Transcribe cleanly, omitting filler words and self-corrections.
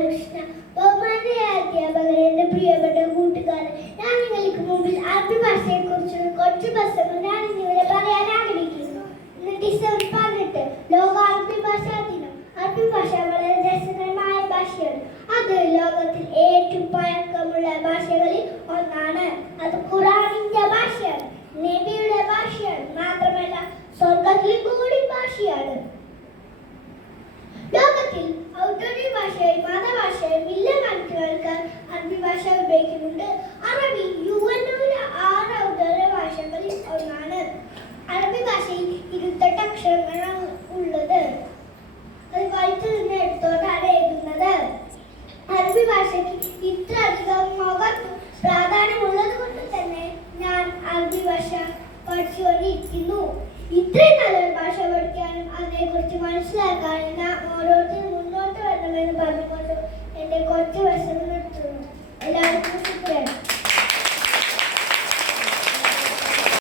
ബാലകൃഷ്ണ. ബഹുമാനിയായ അധ്യാപകരെ, എന്റെ പ്രിയപ്പെട്ട കൂട്ടുകാരെ, ഞാൻ നിങ്ങൾക്ക് മുമ്പിൽ അറബി ഭാഷയെക്കുറിച്ചുള്ള കുറച്ച് പ്രസംഗം ഞാൻ ഇന്നിവിടെ പറയാൻ ആഗ്രഹിക്കുന്നു. ഇന്ന് ഡിസംബർ 18 ലോക അറബി ഭാഷാ ദിനം. അറബി ഭാഷ വളരെ രസകരമായ ഭാഷയാണ്. അത് ലോകത്തിൽ ഏറ്റവും പഴക്കമുള്ള ഭാഷകളിൽ ഒന്നാണ്. അത് ഖുർആനിന്റെ ഭാഷയാണ്, നബിയുടെ ഭാഷയാണ്, മാത്രമല്ല സ്വർഗത്തിലെ കൂടി ഭാഷയാണ്. ലോകത്തിൽ ഔദ്യോഗിക ഭാഷയായി മാതൃഭാഷയായി മില്യൺ കണക്കിന് ആൾക്കാർ അറബി ഭാഷ ഉപയോഗിക്കുന്നുണ്ട്. അറബി UN-ലെ 6 ഔദ്യോഗിക ഭാഷകളിൽ ഒന്നാണ്. അറബി ഭാഷയിൽ 28 അക്ഷരങ്ങളാണ് ഉള്ളത്. അത് വലത്തു നിന്ന് എടുത്തോട്ടാണ് എഴുതുന്നത്. അറബി ഭാഷയ്ക്ക് ഇത്രയധികം മഹത്വം പ്രാധാന്യമുള്ളത് കൊണ്ട് തന്നെ ഞാൻ അറബി ഭാഷ പഠിച്ചുകൊണ്ടിരിക്കുന്നു. ഇത്രയും നല്ലൊരു ഭാഷ പഠിക്കാനും അതിനെക്കുറിച്ച് മനസ്സിലാക്കാനും നാം ഓരോരുത്തരും മുന്നോട്ട് വരണമെന്ന് പറഞ്ഞുകൊണ്ട്